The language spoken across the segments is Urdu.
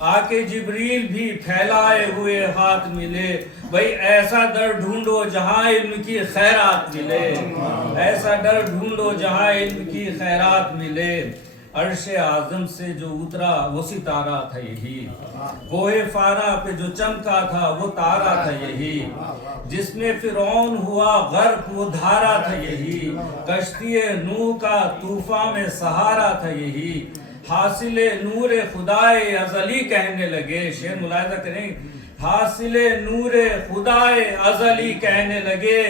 آکے جبریل بھی پھیلائے ہوئے ہاتھ ملے، بھئی ایسا در ڈھونڈو جہاں علم کی خیرات ملے، ایسا در ڈھونڈو جہاں علم کی خیرات ملے۔ عرش اعظم سے جو اترا وہ ستارہ تھا یہی، کوہ فارا پہ جو چمکا تھا وہ تارا تھا یہی، جس میں فرعون ہوا غرق وہ دھارا تھا یہی، کشتی نوح کا طوفان میں سہارا تھا یہی، حاصل نور خدائے ازلی کہنے لگے، شعر ملاحظہ کریں، حاصل نور خدائے ازلی کہنے لگے،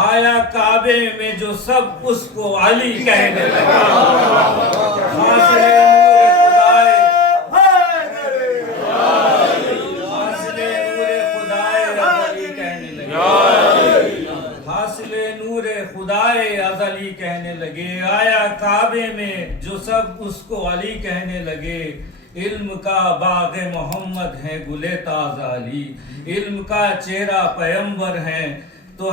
آیا کعبے میں جو سب اس کو علی کہنے لگے، حاصل نور خدائے، حاصل نور خدائے ازلی کہنے لگے، حاصل نور خدائے ازلی کہنے لگے، آیا کعبے میں جو سب اس کو علی کہنے لگے، علم کا باغ محمد ہے گلے تازہ علی، علم کا چہرہ پیمبر ہے تو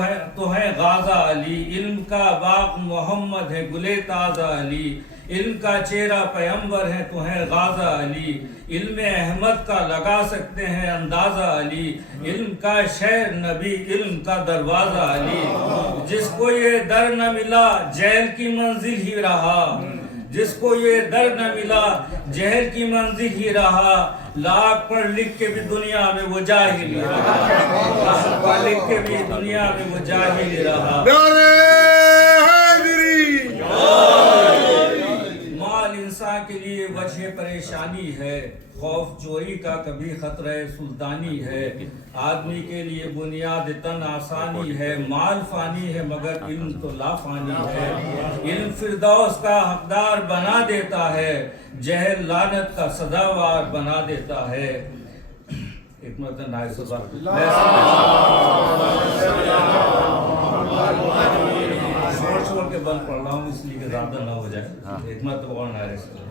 ہے غازہ علی، علم کا باغ محمد ہے گلے تازہ علی، علم کا چہرہ پیمبر ہے تو ہے غازہ علی، علم احمد کا لگا سکتے ہیں اندازہ علی، علم کا شہر نبی علم کا دروازہ علی، جس کو یہ در نہ ملا جہل کی منزل ہی رہا، جس کو یہ در نہ ملا جہل کی منزل ہی رہا، لاکھ پڑھ لکھ کے بھی دنیا میں وہ جاہل ہی رہا، لاکھ پڑھ لکھ کے بھی دنیا میں وہ جاہل ہی رہا۔ مال انسان کے لیے وجہ پریشانی ہے، خوف چوری کا کبھی خطرہ سلطانی ہے، آدمی کے لیے بنیاد تن آسانی ہے، مال فانی ہے مگر علم تو لا فانی ہے، علم فردوس کا حقدار بنا دیتا ہے، جہل لعنت کا سزاوار بنا دیتا ہے۔ ایک مرتبہ نائب صاحب چھوڑ کے بند پڑھ رہا ہوں اس لیے کہ زیادہ نہ ہو جائے، ایک مرتبہ اور نائب صاحب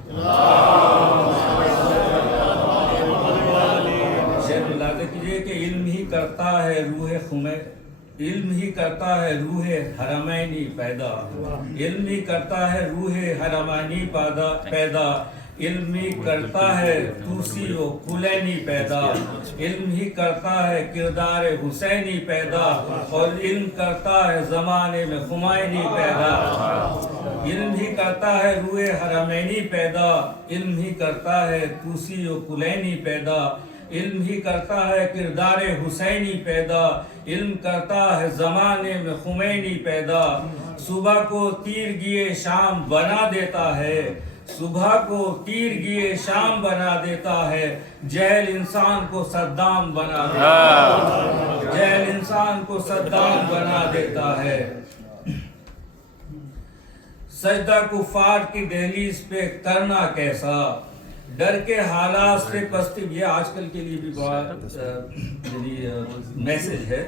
شعر ملاحظہ کیجئے کہ علم ہی کرتا ہے روح علم ہی کرتا ہے روح حرمینی پیدا، علم ہی کرتا ہے روح حرمینی پیدا، علم ہی کرتا ہے توسی و کلینی پیدا، علم ہی کرتا ہے کردار حسینی پیدا، اور علم کرتا ہے زمانے میں خمینی پیدا، علم ہی کرتا ہے روح حرمینی پیدا، علم ہی کرتا ہے توسی و کلینی پیدا، علم ہی کرتا ہے کردار حسینی پیدا، علم کرتا ہے زمانے میں خمینی پیدا، صبح کو تیرگی شام بنا دیتا ہے، صبح کو تیرگی شام بنا دیتا ہے، جہل انسان کو صدام بنا دیتا ہے، جہل انسان کو صدام بنا دیتا ہے۔ سجدہ کفار کی دہلیز پہ کرنا کیسا، ڈر کے حالات سے پستی، یہ آج کل کے لیے بھی بہت میسج ہے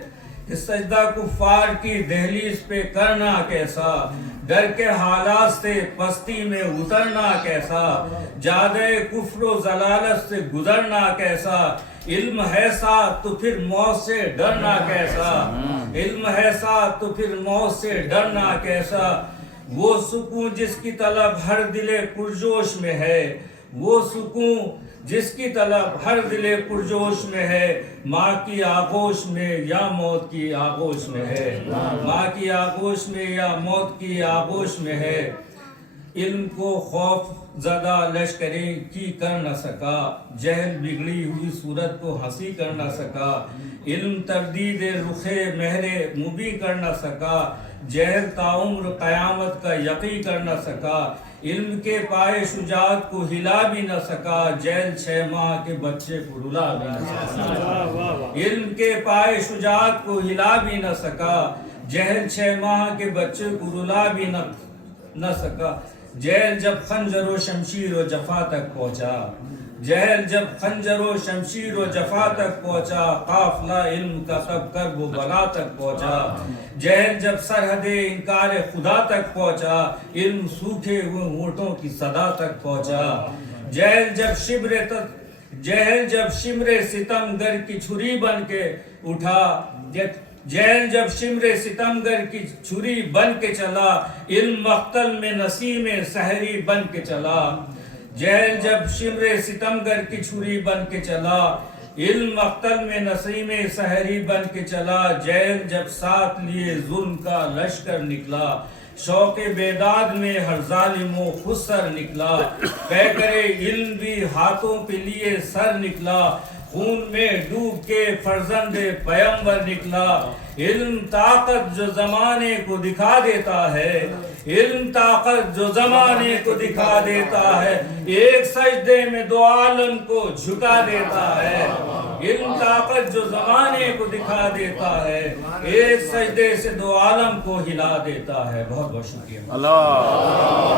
کہ سجدہ کفار کی دہلیز پہ کرنا کیسا، ڈر کے حالات سے پستی میں اترنا کیسا، جادے کفر و ضلالت سے گزرنا کیسا، علم ہے ساتھ تو پھر موت سے ڈرنا کیسا، علم ہے ساتھ تو پھر موت سے ڈرنا کیسا، وہ سکون جس کی طلب ہر دل پرجوش میں ہے، وہ سکون جس کی طلب ہر دل پرجوش میں ہے، ماں کی آغوش میں یا موت کی آغوش میں ہے، ماں کی آغوش میں یا موت کی آغوش میں ہے، علم کو خوف زدہ لشکریں کی کر نہ سکا، جہل بگڑی ہوئی صورت کو ہنسی کر نہ سکا، علم تردید رخ مہر مبیں کر نہ سکا، جہل تعمر قیامت کا یقین کر نہ سکا، علم کے پائے شجاعت کو ہلا بھی نہ سکا، جہل 6 ماہ کے بچے کو رلا بھی نہ سکا، علم کے پائے شجاعت کو ہلا بھی نہ سکا، جہل 6 ماہ کے بچے کو رلا بھی نہ سکا، جہل جب خنجر و شمشیر و جفا تک پہنچا، جہل جب خنجر و شمشیر و جفا تک پہنچا، قافلہ علم کا تب کرب و بلا تک پہنچا، جہل جب سرحد انکار خدا تک پہنچا، علم سوکھے ہوئے ہونٹوں کی صدا تک پہنچا، جہل جب شمر ستمگر کی چھری بن کے اٹھا، جہل جب شمر ستمگر کی چھری بن کے چلا، علم مقتل میں نسیم سحری بن کے چلا، جہل جب شمر ستمگر کی چھری بن کے چلا، علم مقتل میں نسیم سحری بن کے چلا، جہل جب ساتھ لیے ظلم کا لشکر نکلا، شوق بیداد میں ہر ظالم و خسر نکلا، پیکر علم بھی ہاتھوں پہ لیے سر نکلا، خون میں ڈوب کے فرزند پیمبر نکلا۔ علم طاقت جو زمانے کو دکھا دیتا ہے، علم طاقت جو زمانے کو دکھا دیتا ہے، ایک سجدے میں دو عالم کو جھکا دیتا ہے۔ علم طاقت جو زمانے کو دکھا دیتا ہے، ایک سجدے سے دو عالم کو ہلا دیتا ہے۔ بہت بہت شکریہ۔ اللہ